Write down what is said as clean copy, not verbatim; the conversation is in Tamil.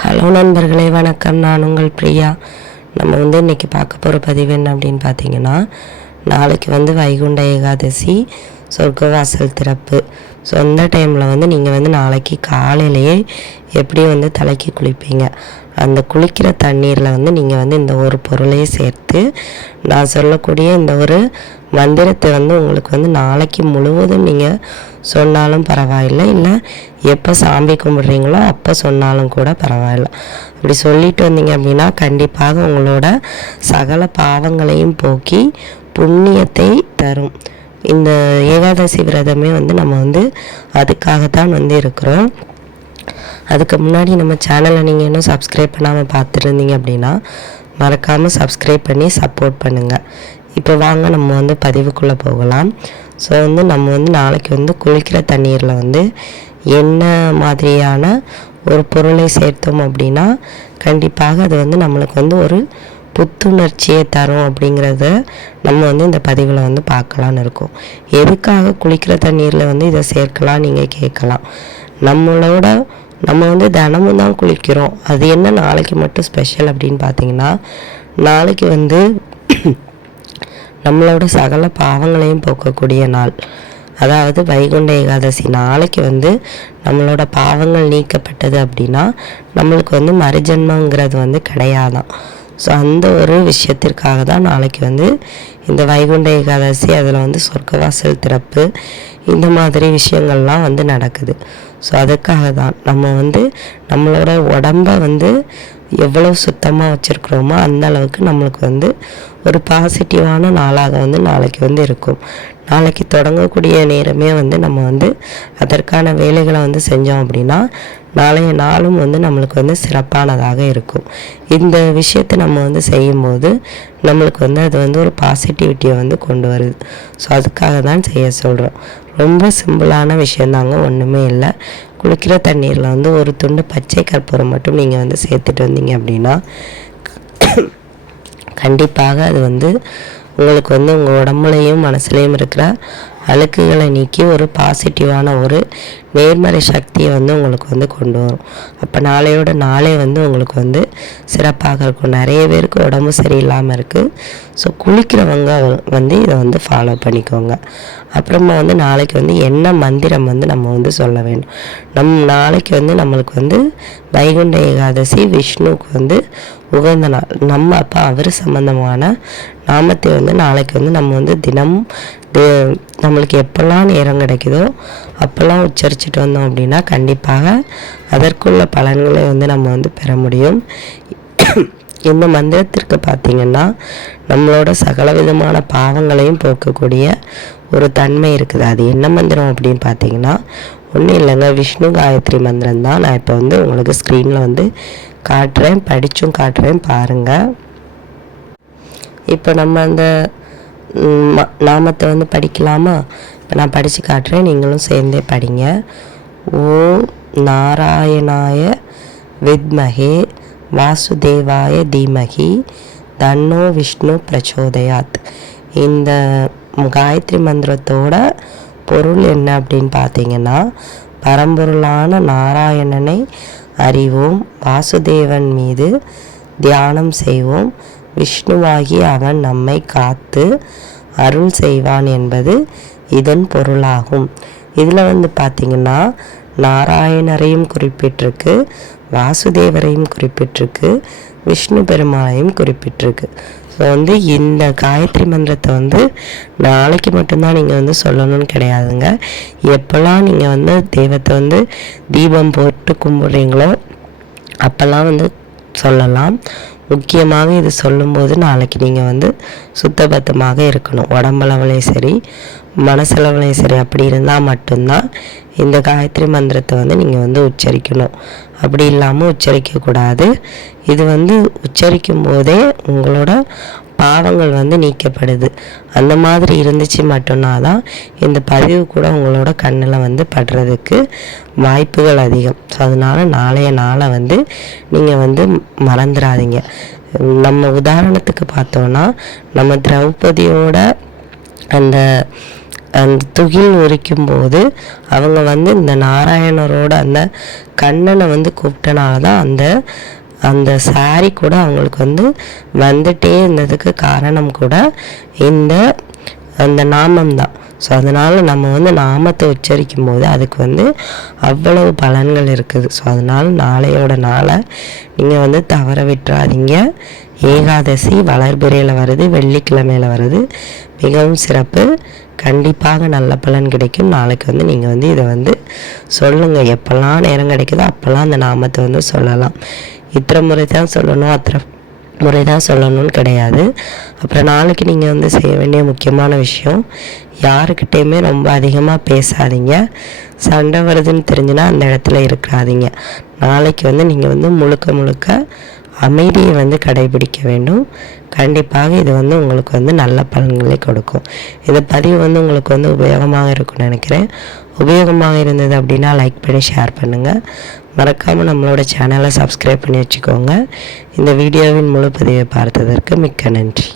ஹலோ நண்பர்களே, வணக்கம். நான் உங்கள் பிரியா. நம்ம இன்றைக்கி பார்க்க போகிற பதிவு என்ன அப்படின்னு பார்த்தீங்கன்னா, நாளைக்கு வைகுண்ட ஏகாதசி, சொர்க்கவாசல் திறப்பு. ஸோ அந்த டைமில் நீங்கள் நாளைக்கு காலையிலேயே எப்படி தலைக்கு குளிப்பீங்க, அந்த குளிக்கிற தண்ணீரில் நீங்கள் இந்த ஒரு பொருளையே சேர்த்து நான் சொல்லக்கூடிய இந்த ஒரு மந்திரத்தை உங்களுக்கு நாளைக்கு முழுவதும் நீங்கள் சொன்னாலும் பரவாயில்லை, இல்லை எப்போ சாமி கும்பிட்றீங்களோ அப்போ சொன்னாலும் கூட பரவாயில்ல. அப்படி சொல்லிட்டு வந்தீங்க அப்படின்னா கண்டிப்பாக உங்களோட சகல பாவங்களையும் போக்கி புண்ணியத்தை தரும். இந்த ஏகாதசி விரதமே நம்ம அதுக்காகத்தான் இருக்கிறோம். அதுக்கு முன்னாடி நம்ம சேனலை நீங்கள் இன்னும் சப்ஸ்கிரைப் பண்ணாமல் பார்த்துருந்தீங்க அப்படின்னா மறக்காமல் சப்ஸ்கிரைப் பண்ணி சப்போர்ட் பண்ணுங்கள். இப்போ வாங்க நம்ம பதிவுக்குள்ளே போகலாம். ஸோ நம்ம நாளைக்கு குளிக்கிற தண்ணீரில் என்ன மாதிரியான ஒரு பொருளை சேர்த்தோம் அப்படின்னா கண்டிப்பாக அது நம்மளுக்கு ஒரு புத்துணர்ச்சியை தரும் அப்படிங்கிறத நம்ம இந்த பதிவில் பார்க்கலான்னு இருக்கோம். எதுக்காக குளிக்கிற தண்ணீரில் இதை சேர்க்கலாம் நீங்கள் கேட்கலாம். நம்ம தினமும் தான் குளிக்கிறோம், அது என்ன நாளைக்கு மட்டும் ஸ்பெஷல் அப்படின்னு பார்த்தீங்கன்னா, நாளைக்கு நம்மளோட சகல பாவங்களையும் போக்கக்கூடிய நாள். அதாவது வைகுண்ட ஏகாதசி நாளைக்கு நம்மளோட பாவங்கள் நீக்கப்பட்டது அப்படின்னா நம்மளுக்கு மறுஜென்மங்கிறது கிடையாதான். ஸோ அந்த ஒரு விஷயத்திற்காக தான் நாளைக்கு இந்த வைகுண்ட ஏகாதசி, அதில் சொர்க்கவாசல் திறப்பு, இந்த மாதிரி விஷயங்கள்லாம் நடக்குது. ஸோ அதுக்காக தான் நம்ம நம்மளோட உடம்பை எவ்வளோ சுத்தமாக வச்சுருக்குறோமோ அந்த அளவுக்கு நம்மளுக்கு ஒரு பாசிட்டிவான நாளாக நாளைக்கு இருக்கும். நாளைக்கு தொடங்கக்கூடிய நேரமே நம்ம அதற்கான வேலைகளை செஞ்சோம் அப்படின்னா நாளைய நாளும் நம்மளுக்கு சிறப்பானதாக இருக்கும். இந்த விஷயத்தை நம்ம செய்யும்போது நம்மளுக்கு அது ஒரு பாசிட்டிவிட்டியை கொண்டு வருது. ஸோ அதுக்காக தான் செய்ய சொல்கிறோம். ரொம்ப சிம்பிளான விஷயந்தாங்க, ஒன்றுமே இல்லை. குளிக்கிற தண்ணீரில் ஒரு துண்டு பச்சை கற்பூரம் மட்டும் நீங்கள் சேர்த்துட்டு வந்தீங்க அப்படின்னா கண்டிப்பாக அது உங்களுக்கு உங்கள் உடம்புலையும் மனசுலையும் இருக்கிற அழுக்குகளை நீக்கி ஒரு பாசிட்டிவான ஒரு நேர்மறை சக்தியை உங்களுக்கு கொண்டு வரும். அப்போ நாளையோட நாளே உங்களுக்கு சிறப்பாக இருக்கும். நிறைய பேருக்கு உடம்பு சரியில்லாமல் இருக்குது. ஸோ குளிக்கிறவங்க இதை ஃபாலோ பண்ணிக்கோங்க. அப்புறமா நாளைக்கு என்ன மந்திரம் நம்ம சொல்ல வேண்டும். நாளைக்கு நம்மளுக்கு வைகுண்ட ஏகாதசி, விஷ்ணுவுக்கு உகந்த நாள். நம்ம அப்போ அவர் சம்பந்தமான நாமத்தை நாளைக்கு நம்ம தினமும் நம்மளுக்கு எப்போல்லாம் நேரம் கிடைக்குதோ அப்போல்லாம் உச்சரிச்சுட்டு வந்தோம் அப்படின்னா கண்டிப்பாக அதற்குள்ள பலன்களை நம்ம பெற முடியும். இந்த மந்திரத்திற்கு பார்த்திங்கன்னா நம்மளோட சகல விதமான பாவங்களையும் போக்கக்கூடிய ஒரு தன்மை இருக்குது. அது என்ன மந்திரம் அப்படின்னு பார்த்தீங்கன்னா ஒன்றும் இல்லைங்க, விஷ்ணு காயத்ரி மந்திரம் தான். நான் இப்போ உங்களுக்கு ஸ்க்ரீனில் காட்டுறேன், படித்தும் காட்டுறேன், பாருங்கள். இப்போ நம்ம அந்த நாமத்தை படிக்கலாமா? இப்போ நான் படித்து காட்டுறேன், நீங்களும் சேர்ந்தே படிங்க. ஓம் நாராயணாய வித்மஹே வாசுதேவாய தீமஹி தன்னோ விஷ்ணு பிரச்சோதயாத். இந்த காயத்ரி மந்திரத்தோட பொருள் என்ன அப்படின்னு பார்த்தீங்கன்னா, பரம்பொருளான நாராயணனை அறிவோம், வாசுதேவன் மீது தியானம் செய்வோம், விஷ்ணுவாகி அவன் நம்மை காத்து அருள் செய்வான் என்பது இதன் பொருளாகும். இதில் பார்த்திங்கன்னா நாராயணரையும் குறிப்பிட்டிருக்கு, வாசுதேவரையும் குறிப்பிட்டிருக்கு, விஷ்ணு பெருமாளையும் குறிப்பிட்டிருக்கு. ஸோ இந்த காயத்ரி மந்திரத்தை நாளைக்கு மட்டும்தான் நீங்கள் சொல்லணும்னு கிடையாதுங்க. எப்போல்லாம் நீங்கள் தெய்வத்தை தீபம் போட்டு கும்பிட்றீங்களோ அப்போல்லாம் சொல்லலாம். முக்கியமாக இது சொல்லும்போது நாளைக்கு நீங்கள் சுத்தபத்தமாக இருக்கணும். உடம்பளவுலையும் சரி மனசளவுலையும் சரி. அப்படி இருந்தால் மட்டும்தான் இந்த காயத்ரி மந்திரத்தை நீங்கள் உச்சரிக்கணும். அப்படி இல்லாமல் உச்சரிக்கக்கூடாது. இது உச்சரிக்கும் போதே உங்களோட பாவங்கள் நீக்கப்படுது. அந்த மாதிரி இருந்துச்சு மட்டும்னா தான் இந்த பதிவு கூட உங்களோட கண்ணில் படுறதுக்கு வாய்ப்புகள் அதிகம். ஸோ அதனால் நாளைய நாளை நீங்கள் மறந்துடாதீங்க. நம்ம உதாரணத்துக்கு பார்த்தோன்னா நம்ம திரௌபதியோட அந்த அந்த துகில் உரிக்கும் போது அவங்க வந்து இந்த நாராயணரோட அந்த கண்ணனை வந்து கூப்பிட்டனால தான் அந்த சாரி கூட அவங்களுக்கு வந்து வந்துட்டே இருந்ததுக்கு காரணம் கூட அந்த நாமம் தான். ஸோ அதனால் நம்ம வந்து நாமத்தை உச்சரிக்கும் போது அதுக்கு வந்து அவ்வளவு பலன்கள் இருக்குது. ஸோ அதனால் நாளையோட நாளை நீங்கள் வந்து தவற விட்டுறாதீங்க. ஏகாதசி வளர்பிறையில் வருது, வெள்ளிக்கிழமையில் வருது, மிகவும் சிறப்பு. கண்டிப்பாக நல்ல பலன் கிடைக்கும். நாளைக்கு வந்து நீங்கள் வந்து இதை வந்து சொல்லுங்கள். எப்போல்லாம் நேரம் கிடைக்குதோ அப்போல்லாம் அந்த நாமத்தை வந்து சொல்லலாம். இத்தனை முறை தான் சொல்லணும், அத்தனை முறை தான் சொல்லணும்னு கிடையாது. அப்புறம் நாளைக்கு நீங்கள் வந்து செய்ய வேண்டிய முக்கியமான விஷயம், யாருக்கிட்டேயுமே ரொம்ப அதிகமாக பேசாதீங்க. சண்டை வருதுன்னு தெரிஞ்சுன்னா அந்த இடத்துல இருக்கிறாதீங்க. நாளைக்கு வந்து நீங்கள் வந்து முழுக்க அமைதியை வந்து கடைபிடிக்க வேண்டும். கண்டிப்பாக இது வந்து உங்களுக்கு வந்து நல்ல பலன்களை கொடுக்கும். இந்த பதிவு வந்து உங்களுக்கு வந்து உபயோகமாக இருக்கும்னு நினைக்கிறேன். உபயோகமாக இருந்தது அப்படின்னா லைக் பண்ணி ஷேர் பண்ணுங்கள். மறக்காமல் நம்மளோட சேனலை சப்ஸ்கிரைப் பண்ணி வச்சுக்கோங்க. இந்த வீடியோவின் முழு பதிவை பார்த்ததற்கு மிக்க நன்றி.